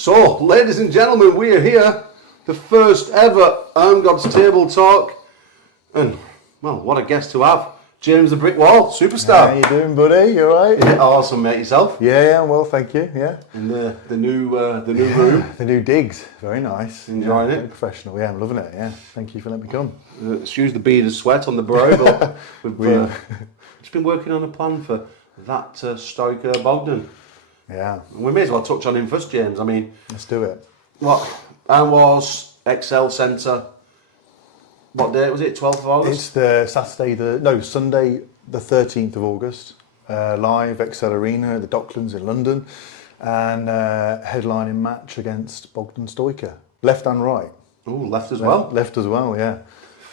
So, ladies and gentlemen, we are here, the first ever ARMGODS table talk, and, well, what a guest to have. James the Brick Wall, superstar. How you doing, buddy? You alright? Yeah, awesome, mate. Yourself? Yeah, well, thank you, yeah. In the new room. The new digs, very nice. Enjoying it? Very professional, yeah, I'm loving it, yeah. Thank you for letting me come. Excuse the bead of sweat on the brow, but we've just been working on a plan for that stoiker Bogdan. Yeah. And we may as well touch on him first, James. I mean, let's do it. What? ARMGODS Excel Centre. What date was it? 12th of August? It's the Sunday, the 13th of August. Live Excel Arena at the Docklands in London, and headlining match against Bogdan Stoiker, left and right. Oh, left as well. Left as well, yeah.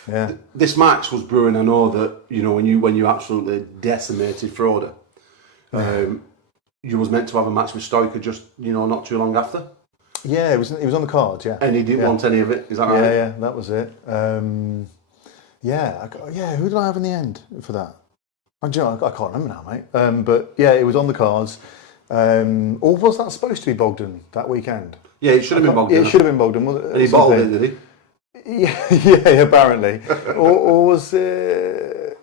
Yeah. This match was brewing. I know that when you absolutely decimated Froda, you was meant to have a match with Stoiker just not too long after. Yeah, it was on the card, yeah. And he didn't want any of it, is that right? Yeah, that was it. Who did I have in the end for that? I can't remember now, mate. But yeah, it was on the cards. Or was that supposed to be Bogdan that weekend? Yeah, it should have been Bogdan. Yeah, it should have been Bogdan, wasn't it? And he bottled it, did he? Yeah, apparently. or was it...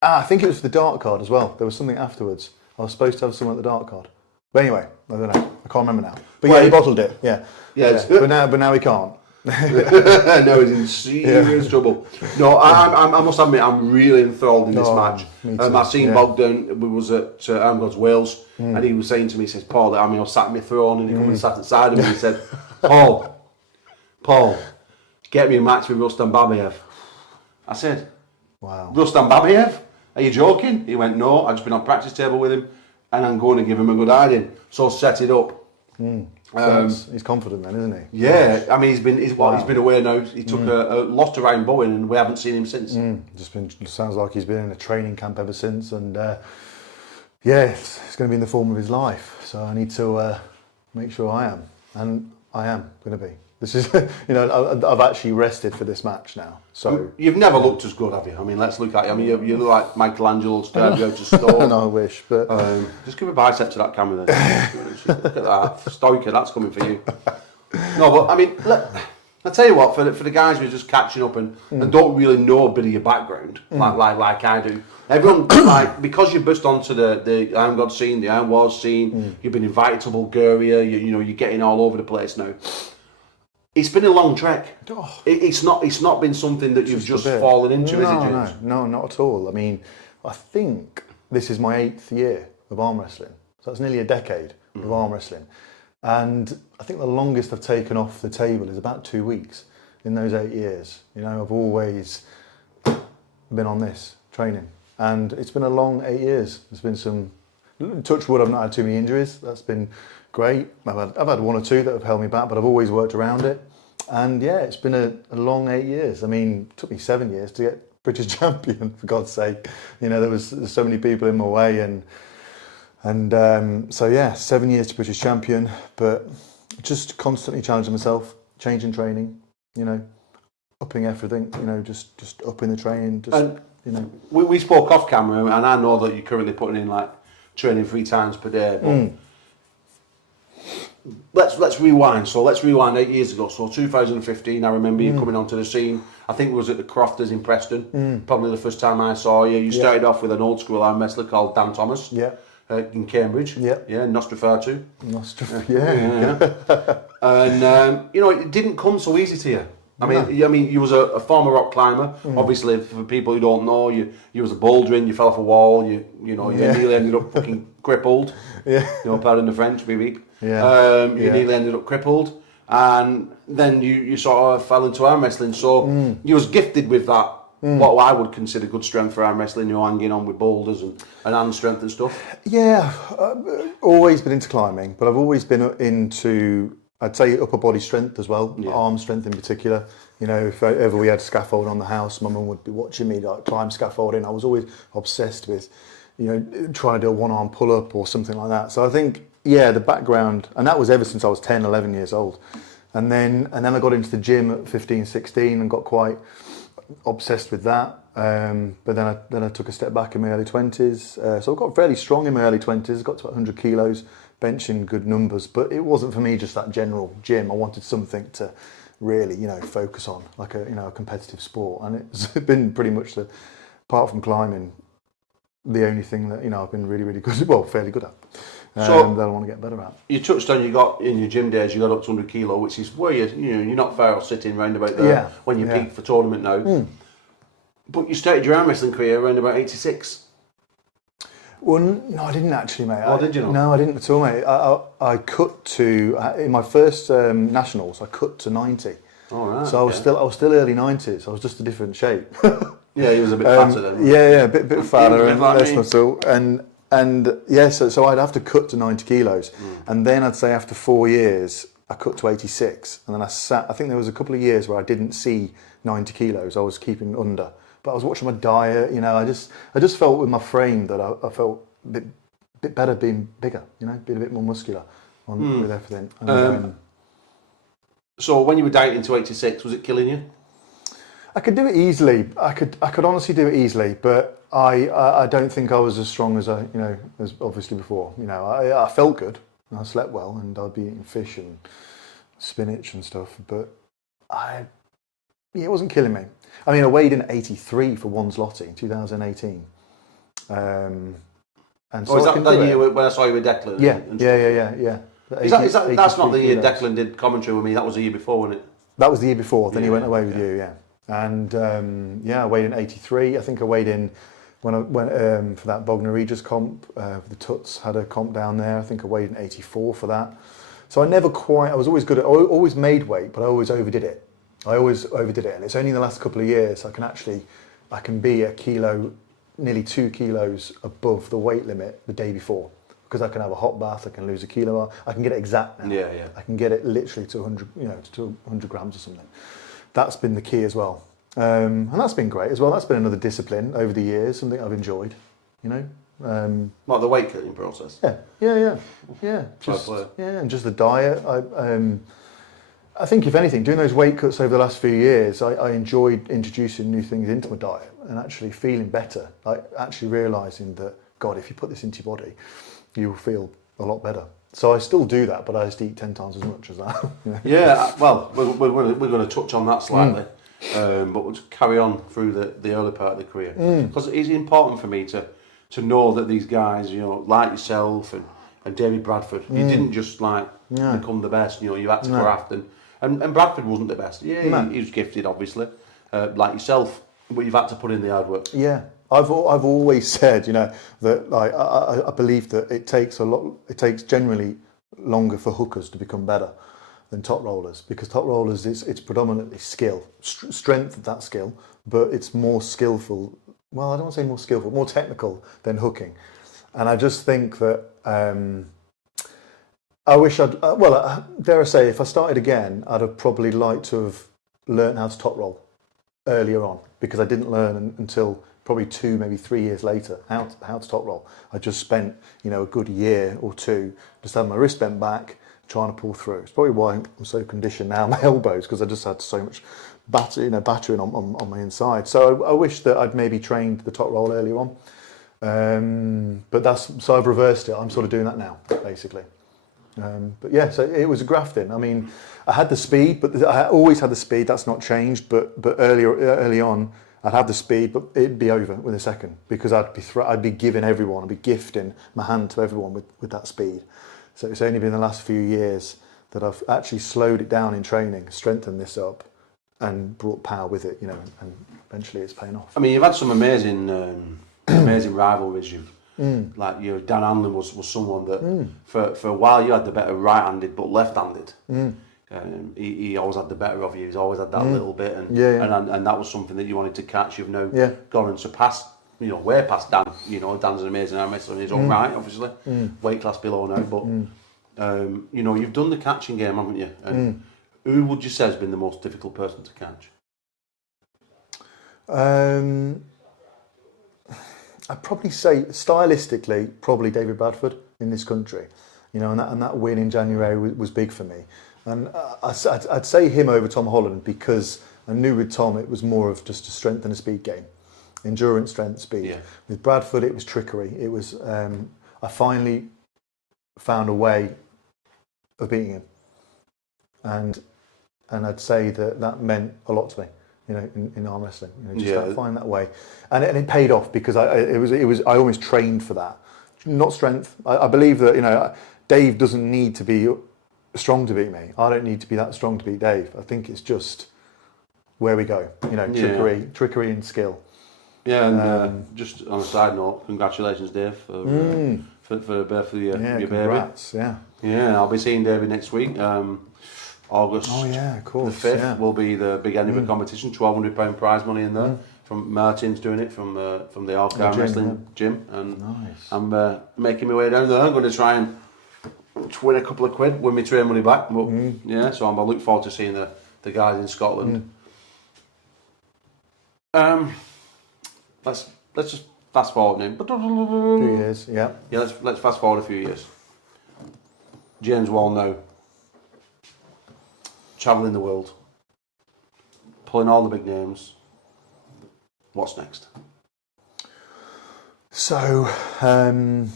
I think it was the dart card as well. There was something afterwards. I was supposed to have someone at the dart card. But anyway, I don't know. I can't remember now. But yeah, he bottled it. Yeah. But now he can't. No, he's in serious trouble. No, I must admit, I'm really enthralled in this match. I seen Bogdan. We was at ARMGODS Wales, and he was saying to me, he says, "Paul, I sat in my throne," and he come and sat outside of me. He said, Paul, get me a match with Rustam Babiev." I said, "Wow, Rustam Babiev? Are you joking?" He went, "No, I've just been on practice table with him, and I'm going to give him a good hiding. So set it up." He's confident then, isn't he? Yeah, I mean he's been away now. He took a lot to Ryan Bowen, and we haven't seen him since. Sounds like he's been in a training camp ever since, and it's going to be in the form of his life. So I need to make sure I am, and I am going to be. This is, I've actually rested for this match now. So you've never looked as good, have you? I mean, let's look at you. I mean, you look like Michelangelo stabbed you out to stone. No, I wish, but just give a bicep to that camera then. Look at that, Stoiker. That's coming for you. No, but I mean, I tell you what, for the guys who are just catching up and don't really know a bit of your background, like I do. Everyone, because you burst onto the ARMGODS scene, the ARMGODS scene, you've been invited to Bulgaria. You're getting all over the place now. It's been a long trek. It's not been something that you've just fallen into, is it, James? No, not at all. I mean, I think this is my 8th year of arm wrestling. So that's nearly a decade of arm wrestling. And I think the longest I've taken off the table is about 2 weeks in those 8 years. I've always been on this training. And it's been a long 8 years. There's been some, touch wood, I've not had too many injuries. That's been great. I've had one or two that have held me back, but I've always worked around it. And yeah, it's been a long 8 years. I mean, it took me 7 years to get British champion, for God's sake. There's so many people in my way, and so yeah, 7 years to British champion, but just constantly challenging myself, changing training, upping everything, just upping the training. We spoke off camera, and I know that you're currently putting in training 3 times per day. But Let's rewind. So let's rewind 8 years ago. So 2015, I remember you coming onto the scene. I think it was at the Crofters in Preston. Probably the first time I saw you. You started off with an old school arm wrestler called Dan Thomas. In Cambridge. Yeah, Nostrafatu. And it didn't come so easy to you. I mean, you was a former rock climber. Obviously, for people who don't know, you was a bouldering. You fell off a wall. You nearly ended up fucking crippled. Pardon the French, maybe. You nearly ended up crippled, and then you sort of fell into arm wrestling. So you was gifted with that. What I would consider good strength for arm wrestling. Hanging on with boulders and hand strength and stuff. Yeah, I've always been into climbing, but I've always been into, I'd say, upper body strength as well, arm strength in particular. If ever we had scaffold on the house, my mum would be watching me climb scaffolding. I was always obsessed with, trying to do a one-arm pull-up or something like that. So I think, the background, and that was ever since I was 10, 11 years old. And then I got into the gym at 15, 16 and got quite obsessed with that. But then I took a step back in my early 20s. So I got fairly strong in my early 20s, got to 100 kilos benching good numbers, but it wasn't for me just that general gym. I wanted something to really, focus on, like a competitive sport, and it's been pretty much apart from climbing, the only thing that I've been really, really good, fairly good at. So that I want to get better at. You touched on you got in your gym days, you got up to 100 kilo, which is where you're not far off sitting round about there when you peak for tournament now. But you started your arm wrestling career around about 86. Well, no, I didn't actually, mate. Oh, did you not? No, I didn't at all, mate. I cut to in my first nationals. I cut to 90. All right. So I was still early 90s. I was just a different shape. Yeah, he was a bit fatter then. Yeah, a bit fatter and like less me. muscle. And yeah, so I'd have to cut to 90 kilos, and then I'd say after 4 years I cut to 86, and then I think there was a couple of years where I didn't see 90 kilos. I was keeping under. But I was watching my diet, I just felt with my frame that I felt a bit better being bigger, being a bit more muscular with everything. And, so when you were dieting to 86, was it killing you? I could do it easily. I could honestly do it easily, but I don't think I was as strong as as obviously before. I felt good, and I slept well, and I'd be eating fish and spinach and stuff, but it wasn't killing me. I mean, I weighed in at 83 for Wands Lottie in 2018. And so is that the year when I saw you with Declan? Yeah. That's not the year Declan did commentary with me, that was the year before, wasn't it? That was the year before, then he went away with you, yeah. And I weighed in 83. I think I weighed in when I went for that Bognor Regis comp, the Tuts had a comp down there. I think I weighed in 84 for that. So I was always good at, I always made weight, but I always overdid it. And it's only in the last couple of years I can be a kilo, nearly 2 kilos above the weight limit the day before, because I can have a hot bath, I can lose a kilo, I can get it exact now. Yeah. I can get it literally to 100, to 100 grams or something. That's been the key as well, and that's been great as well. That's been another discipline over the years, something I've enjoyed. Like the weight cutting process. Yeah. And just the diet. I think, if anything, doing those weight cuts over the last few years, I enjoyed introducing new things into my diet and actually feeling better. Like actually realising that, God, if you put this into your body, you'll feel a lot better. So I still do that, but I just eat 10 times as much as that. Yeah, well, we're going to touch on that slightly, but we'll just carry on through the early part of the career. Because it's important for me to know that these guys, like yourself and David Bradford, you didn't just become the best. You had to graft, and Bradford wasn't the best. Yeah, he was gifted, obviously, like yourself, but you've had to put in the hard work. Yeah, I've always said, that I believe that it takes generally longer for hookers to become better than top rollers, because top rollers it's predominantly skill, strength of that skill, but it's more skillful. Well, I don't want to say more skillful, more technical than hooking. And I just think that I wish dare I say, if I started again, I'd have probably liked to have learned how to top roll earlier on, because I didn't learn until probably 2, maybe 3 years later how to top roll. I just spent a good year or two just having my wrist bent back, trying to pull through. It's probably why I'm so conditioned now, my elbows, because I just had so much battering on my inside. So I wish that I'd maybe trained the top roll earlier on. But so I've reversed it. I'm sort of doing that now, basically. But yeah, so it was a grafting. I mean, I had the speed, but I always had the speed. That's not changed. But early on, I'd have the speed, but it'd be over within a second, because I'd be giving everyone, I'd be gifting my hand to everyone with that speed. So it's only been the last few years that I've actually slowed it down in training, strengthened this up, and brought power with it. And eventually it's paying off. I mean, you've had some amazing rivalries. Like Dan Hanlon was someone that for a while you had the better right-handed but left-handed. He always had the better of you. He's always had that little bit, and that was something that you wanted to catch. You've now gone and surpassed, way past Dan. Dan's an amazing arm wrestler in his own right, obviously. Weight class below now, but you've done the catching game, haven't you? And who would you say has been the most difficult person to catch? I'd probably say, stylistically, probably David Bradford in this country, and that win in January was big for me. And I'd say him over Tom Holland, because I knew with Tom it was more of just a strength and a speed game, endurance, strength, speed. Yeah. With Bradford, it was trickery. It was I finally found a way of beating him, and I'd say that meant a lot to me, in arm wrestling. Just find that way, and it paid off because I almost trained for that, not strength. I believe that Dave doesn't need to be strong to beat me. I don't need to be that strong to beat Dave. I think it's just where we go, trickery and skill. Yeah, and just on a side note, congratulations, Dave, for the birth of your congrats, baby. Yeah, I'll be seeing David next week. August of course, the 5th will be the big end of the competition. £1,200 prize money in there. From Martin's doing it from the Arm Wrestling gym, and nice. I'm making my way down there. I'm going to try and win a couple of quid, win my train money back. But, so I look forward to seeing the guys in Scotland. Let's just fast forward now. 2 years, yeah. Yeah, let's fast forward a few years. James Wall now, travelling the world, pulling all the big names. What's next? So I've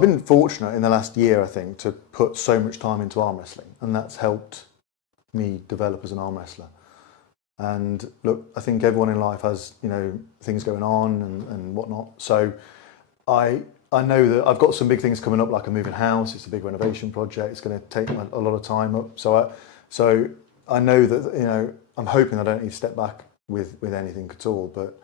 been fortunate in the last year, I think, to put so much time into arm wrestling, and that's helped me develop as an arm wrestler. And look, I think everyone in life has, things going on and whatnot. So I know that I've got some big things coming up, like a moving house. It's a big renovation project. It's going to take a lot of time up. So I know that, I'm hoping I don't need to step back with anything at all. But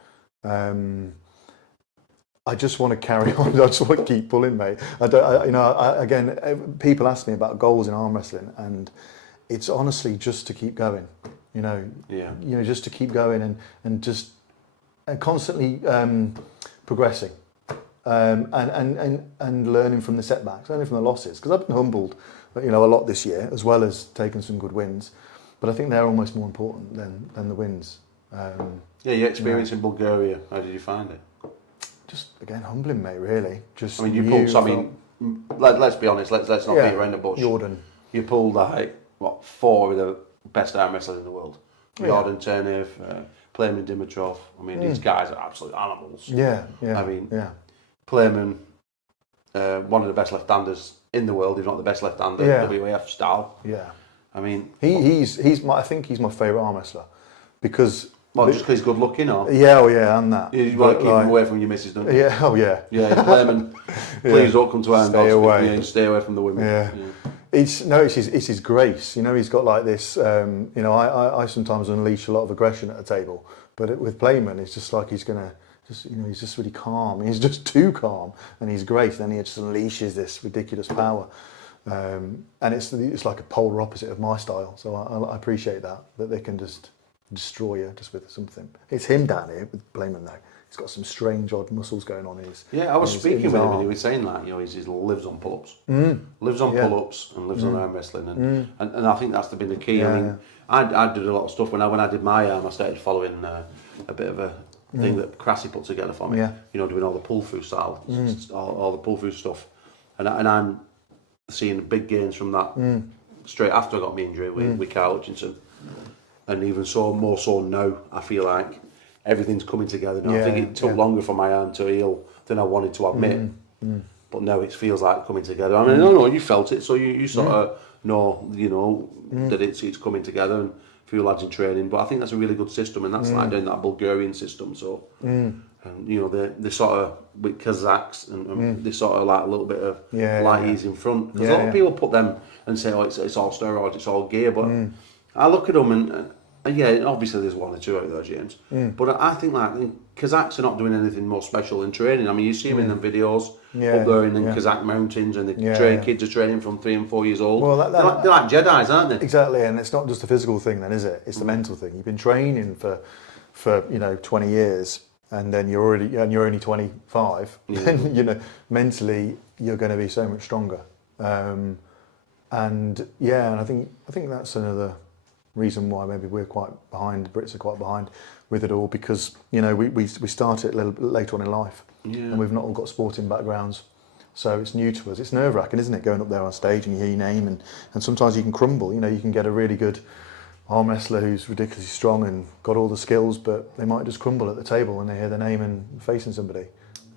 I just want to carry on. I just want to keep pulling, mate. Again, people ask me about goals in arm wrestling, and it's honestly just to keep going. Just to keep going and just constantly progressing, and learning from the setbacks, learning from the losses. Because I've been humbled, a lot this year, as well as taking some good wins. But I think they're almost more important than the wins. Your experience in Bulgaria, how did you find it? Just again humbling, mate. Really, just. You pulled. Let's be honest. Let's not beat around the bush. Jordan. You pulled 4 of the best arm wrestlers in the world. Jordan Ternev, Playman Dimitrov. These guys are absolute animals. Playman, one of the best left-handers in the world, if not the best left-hander, WAF style. Yeah. He's I think he's my favourite arm wrestler because. Well, just because he's good looking, or? Yeah, and that. You want to keep him away from your missus, don't you? Yeah, Yeah, Playman, please don't come to ARMGODS. Stay away. Stay away from the women. Yeah. It's his grace. He's got like this. I sometimes unleash a lot of aggression at a table, but with Playman, it's just like he's gonna he's just really calm. He's just too calm, and he's great. And then he just unleashes this ridiculous power, and it's like a polar opposite of my style. So I appreciate that they can just destroy you just with something. It's him down here with Playman though. He's got some strange odd muscles going on in his. I was speaking with him and he was saying that he lives on pull-ups, lives on pull-ups and lives on arm wrestling, and I think that's been the key. I did a lot of stuff when I did my arm. I started following a bit of a thing that Crassy put together for me. Doing all the pull-through style, all the pull-through stuff, and I'm seeing big gains from that straight after I got my injury with Carl Hutchinson, and even more so now. I feel like everything's coming together now. I think it took longer for my arm to heal than I wanted to admit. But now it feels like coming together. No, you felt it, so you sort of know, that it's coming together, and a few lads in training. But I think that's a really good system, and that's like doing that Bulgarian system. So, they sort of with Kazakhs and they sort of like a little bit of light ease in front. Because a lot of people put them and say, it's all steroids, it's all gear. But I look at them and obviously there's one or two out there, James. But I think Kazakhs are not doing anything more special in training. You see them in the videos up there in the Kazakh mountains, and the kids are training from 3 and 4 years old. Well, they're like Jedis, aren't they? Exactly, and it's not just a physical thing then, is it? It's the mental thing. You've been training for 20 years, and then you're only 25. Then mentally you're going to be so much stronger. And I think that's another reason why maybe we're quite behind, the Brits are quite behind with it all, because we started a little bit later on in life, and we've not all got sporting backgrounds, so it's new to us. It's nerve-wracking, isn't it, going up there on stage and you hear your name, and sometimes you can crumble. You can get a really good arm wrestler who's ridiculously strong and got all the skills, but they might just crumble at the table when they hear their name and facing somebody.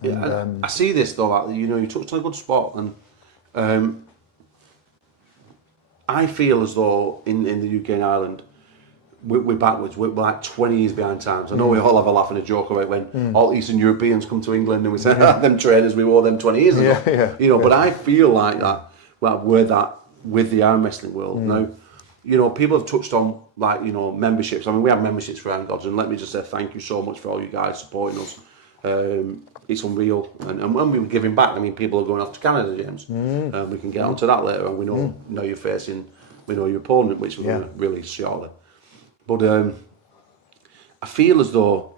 And, I see this though, like, you know, you touched on a good spot, and I feel as though in the UK and Ireland, we're backwards. We're like 20 years behind times. I know we all have a laugh and a joke about when all Eastern Europeans come to England and we say, them trainers, we wore them 20 years ago. You know, but I feel like that, well, we're that with the arm wrestling world. Now, you know, people have touched on, like, you know, memberships. I mean, we have memberships for ARMGODS, and let me just say thank you so much for all you guys supporting us. It's unreal, and when we were giving back, I mean, people are going off to Canada, James. We can get onto that later, and we know you're facing, we know your opponent, which we're going to release shortly. But I feel as though,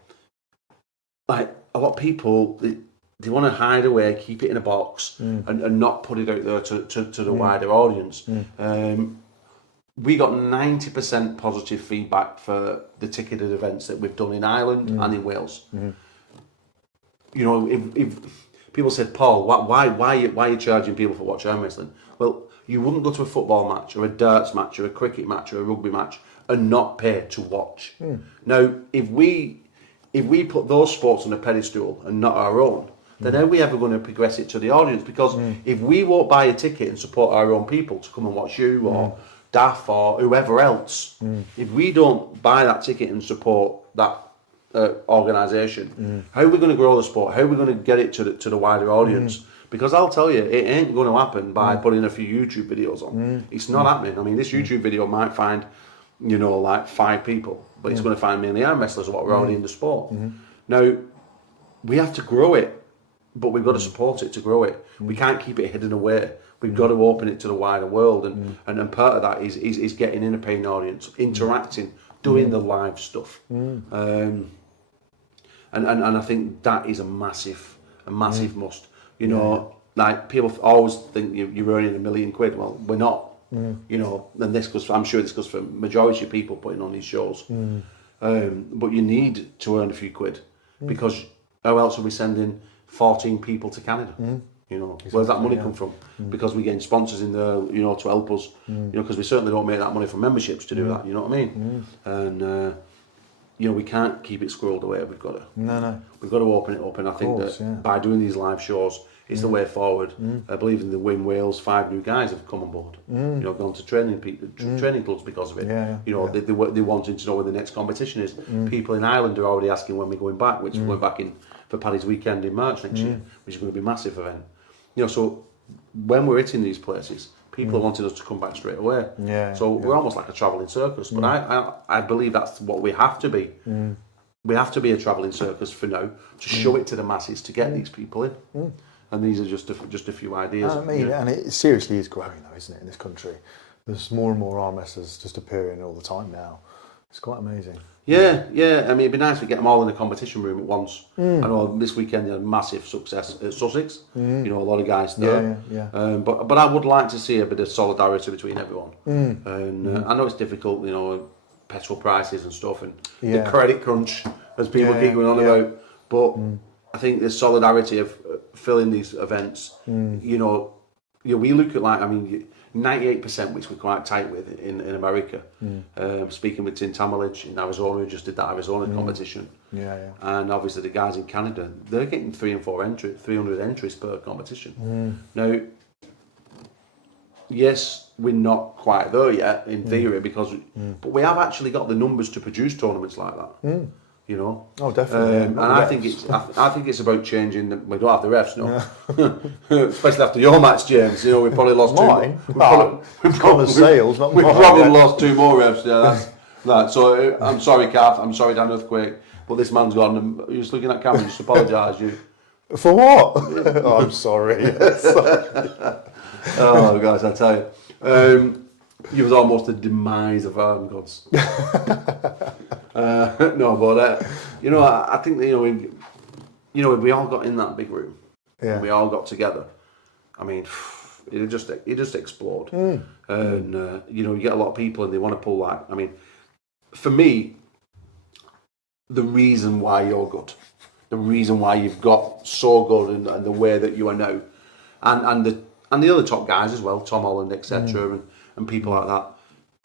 like, a lot of people, they want to hide away, keep it in a box, and not put it out there to the wider audience. We got 90% positive feedback for the ticketed events that we've done in Ireland and in Wales. You know, if people said, Paul, why are you charging people for watching arm wrestling? Well, you wouldn't go to a football match or a darts match or a cricket match or a rugby match and not pay to watch. Now, if we put those sports on a pedestal and not our own, then how are we ever going to progress it to the audience? Because if we won't buy a ticket and support our own people to come and watch you or DAF or whoever else, if we don't buy that ticket and support that organisation, how are we going to grow the sport? How are we going to get it to the wider audience? Because I'll tell you, it ain't going to happen by putting a few YouTube videos on. It's not happening. I mean, this YouTube video might find, you know, like 5 people, but it's going to find mainly arm wrestlers, what we're already in the sport. Now, we have to grow it, but we've got to support it to grow it. We can't keep it hidden away. We've got to open it to the wider world, and part of that is getting in a paying audience, interacting, doing the live stuff. And I think that is a massive must. You know, like, people always think you're earning £1 million. Well, we're not. You know, and I'm sure this goes for majority of people putting on these shows. But you need to earn a few quid, because how else are we sending 14 people to Canada? You know, where's that money come from? Because we're getting sponsors in there, you know, to help us. You know, because we certainly don't make that money from memberships to do that. You know what I mean? And you know, we can't keep it squirreled away. We've got to. No. We've got to open it up, and I think that by doing these live shows, it's the way forward. I believe in the Win Wales, 5 new guys have come on board. You know, gone to training clubs because of it. You know, they wanting to know when the next competition is. People in Ireland are already asking when we're going back, which we're going back in for Paddy's weekend in March next year, which is going to be a massive event. You know, so when we're hitting these places, people are wanting us to come back straight away. We're almost like a travelling circus. But I believe that's what we have to be. We have to be a travelling circus for now, to show it to the masses, to get these people in. And these are just a few ideas. I mean, and it seriously is growing though, isn't it, in this country? There's more and more arm wrestlers just appearing all the time now. It's quite amazing. Yeah. I mean, it'd be nice to get them all in the competition room at once. I know this weekend they had massive success at Sussex. You know, a lot of guys there. But I would like to see a bit of solidarity between everyone. And I know it's difficult, you know, petrol prices and stuff, and the credit crunch, as people keep going on about. But I think the solidarity of filling these events, you know, we look at, like, I mean, 98%, which we're quite tight with in America. Speaking with Tim Tamalich in Arizona, who just did that Arizona competition. And obviously the guys in Canada, they're getting 300 entries per competition. Now, yes, we're not quite there yet in theory, but we have actually got the numbers to produce tournaments like that. You know. Oh, definitely. And I think it's about changing. We don't have the refs, no. Especially after your match, James. You know, we probably lost mine. We've probably lost 2 more refs. Yeah, that's that. So I'm sorry, Kath. I'm sorry, Dan Earthquake. But this man's gone. You're just looking at camera. Just apologise. You. For what? Oh, I'm sorry. Oh, guys, I tell you. It was almost the demise of ARMGODS. No, but you know, I think that, you know, we all got in that big room. And we all got together. I mean, it just explode. And you know, you get a lot of people and they want to pull that. I mean, for me, the reason why you're good, the reason why you've got so good and the way that you are now, and the other top guys as well, Tom Holland, etc. And people like that,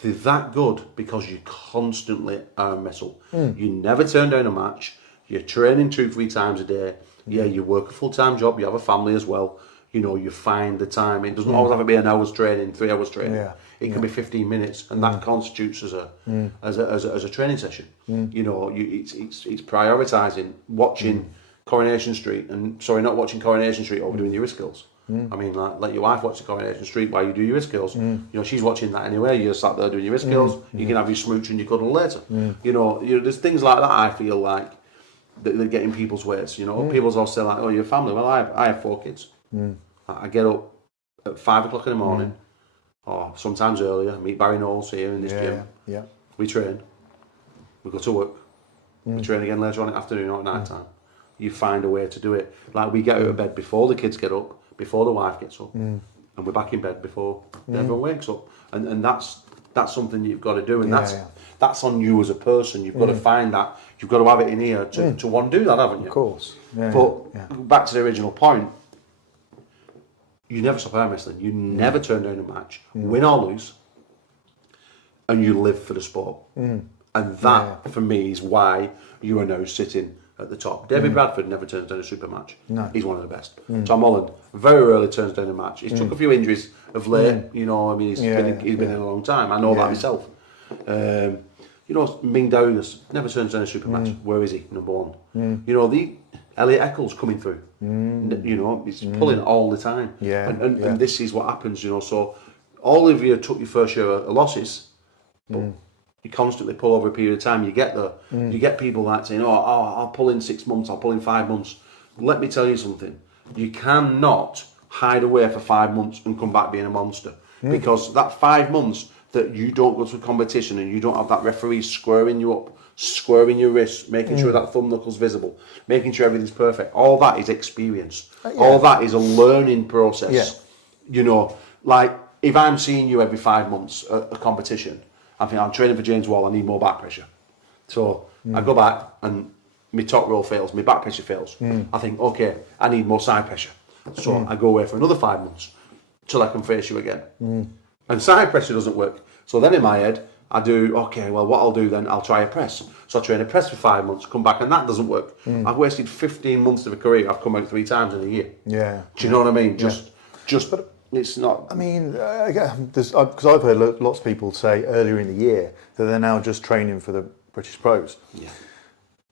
they're that good because you constantly arm wrestle. You never turn down a match. You're training 2-3 times a day. Yeah, you work a full-time job, you have a family as well. You know, you find the time. It doesn't always have to be an hour's training, 3 hours training. Yeah. It can be 15 minutes, and that constitutes as a training session. You know, it's prioritising watching Coronation Street, and sorry, not watching Coronation Street over doing your wrist skills. I mean, like, let your wife watch the Coronation Street while you do your wrist skills. You know, she's watching that anyway. You're sat there doing your wrist skills. You can have your smooch and your cuddle later. You know, there's things like that. I feel like that they're getting people's weights. You know, people's all say like, "Oh, you're a family." Well, I have 4 kids. I get up at 5 o'clock in the morning, or sometimes earlier. I meet Barry Knowles here in this gym. Yeah. We train. We go to work. We train again later on in the afternoon or at night time. You find a way to do it. Like, we get out of bed before the kids get up, before the wife gets up, and we're back in bed before everyone wakes up. And that's something you've got to do, and that's on you as a person. You've got to find that. You've got to have it in here to want to do that, haven't you? Of course. But back to the original point, you never stop arm wrestling. You never turn down a match, win or lose, and you live for the sport. And that, for me, is why you are now sitting at the top. David Bradford never turns down a super match. No. He's one of the best. Tom Holland very rarely turns down a match. He's took a few injuries of late. You know, I mean, he's been in a long time. I know that myself. You know, Ming Dowders never turns down a super match. Where is he? Number 1. You know, the Elliot Eccles coming through. You know, he's pulling all the time. And this is what happens. You know, so all of you took your first year of losses, but you constantly pull over a period of time. You get there. You get people like saying, "Oh, I'll pull in 6 months. I'll pull in 5 months." Let me tell you something. You cannot hide away for 5 months and come back being a monster, because that 5 months that you don't go to a competition and you don't have that referee squaring you up, squaring your wrists, making sure that thumb knuckle's visible, making sure everything's perfect. All that is experience. All that is a learning process. You know, like, if I'm seeing you every 5 months at a competition, I think I'm training for James Wall, I need more back pressure. So I go back and my top roll fails, my back pressure fails. I think, okay, I need more side pressure. So I go away for another 5 months till I can face you again. And side pressure doesn't work. So then in my head, I do, okay, well, what I'll do then, I'll try a press. So I train a press for 5 months, come back, and that doesn't work. I've wasted 15 months of a career. I've come out 3 times in a year. Do you know what I mean? But it's not. I mean, because I've heard lots of people say earlier in the year that they're now just training for the British pros.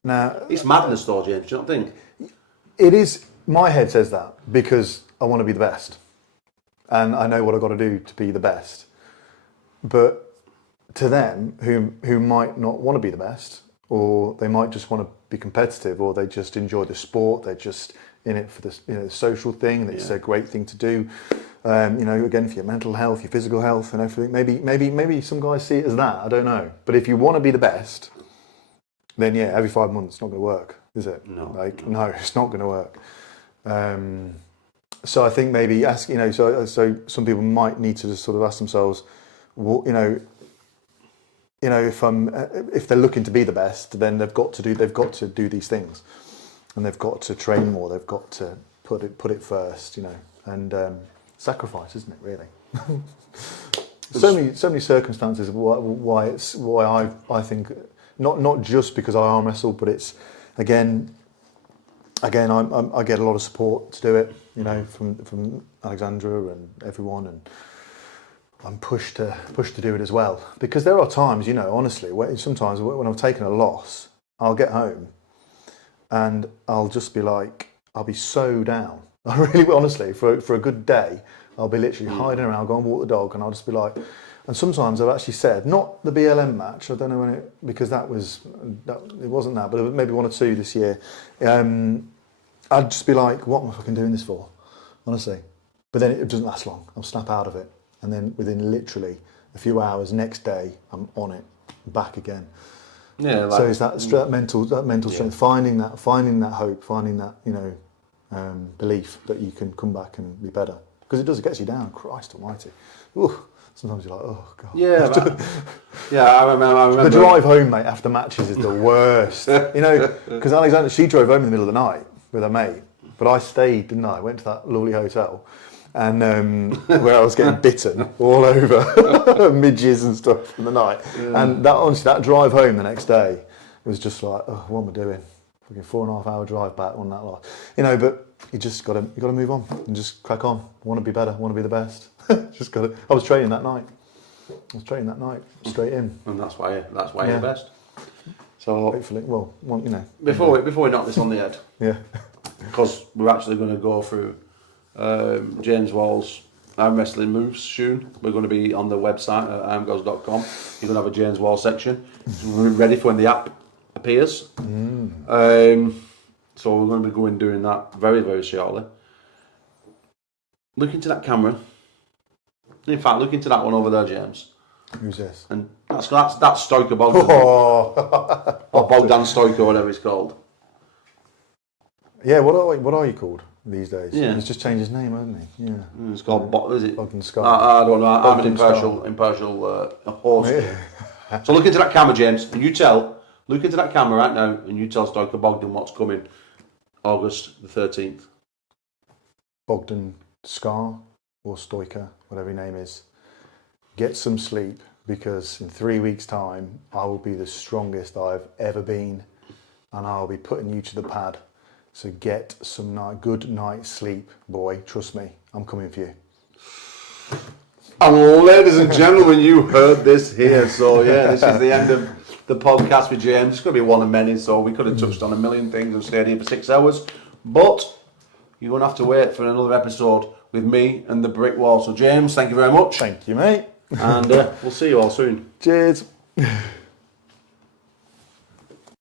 Now, it's madness though, James, do you not think? It is. My head says that because I want to be the best. And I know what I've got to do to be the best. But to them, who might not want to be the best, or they might just want to be competitive, or they just enjoy the sport, they're just in it for this, the social thing. It's a great thing to do. Again, for your mental health, your physical health, and everything. Maybe some guys see it as that. I don't know. But if you want to be the best, then every 5 months it's not going to work, is it? No. No, it's not going to work. So I think maybe so some people might need to just sort of ask themselves, if they're looking to be the best, then they've got to do these things, and they've got to train more. They've got to put it first, and sacrifice, isn't it? Really. so many circumstances of why I think not just because I arm wrestle, but it's again I get a lot of support to do it, from Alexandra and everyone, and I'm pushed to do it as well, because there are times, honestly, sometimes when I've taken a loss, I'll get home and I'll just be like, I'll be so down. I really, honestly, for a good day, I'll be literally hiding around, go and walk the dog, and I'll just be like, and sometimes I've actually said, not the BLM match, I don't know when because it wasn't that, but maybe 1 or 2 this year. I'd just be like, what am I fucking doing this for? Honestly. But then it doesn't last long. I'll snap out of it. And then within literally a few hours, next day, I'm on it, back again. Yeah. So it's that mental strength, finding that hope, finding that, belief that you can come back and be better. Because it gets you down, Christ almighty. Ooh. Sometimes you're like, oh God. Yeah, I remember. The drive home, mate, after matches is the worst. Because Alexandra, she drove home in the middle of the night with her mate, but I stayed, didn't I? I went to that lovely hotel, and where I was getting bitten all over, midges and stuff in the night. And that drive home the next day was just like, oh, what am I doing? fucking 4.5 hour drive back on that lot. You know, but you got to move on and just crack on. Want to be better, want to be the best. Just got to. I was training that night. Straight in. And that's why you're the best. So hopefully, well, you know. Before we knock this on the head, yeah, because we're actually going to go through James Wall's arm wrestling moves soon. We're going to be on the website at ARMGODS.com. You're going to have a James Wall section. We're ready for when the app appears. So we're going to be doing that very, very shortly. Look into that camera. In fact, look into that one over there, James. Who's this? And that's Stoiker Bogdan. Oh. Or Bogdan Stoiker, whatever it's called. Yeah, what are you called these days? Yeah. He's just changed his name, hasn't he? Yeah. It's called, is it? Bogdan Scott. I don't know. I'm an Bogdan impartial host. Yeah. So look into that camera, James, and look into that camera right now, and you tell Stoiker Bogdan what's coming August the 13th. Bogdan Scar or Stoiker, whatever your name is. Get some sleep, because in 3 weeks' time, I will be the strongest I've ever been, and I'll be putting you to the pad. So get some good night's sleep, boy. Trust me, I'm coming for you. And ladies and gentlemen, you heard this here. So yeah, this is the end of the podcast with James. It's going to be one of many, so we could have touched on a million things and stayed here for 6 hours. But you're going to have to wait for another episode with me and the brick wall. So James, thank you very much. Thank you, mate. And we'll see you all soon. Cheers.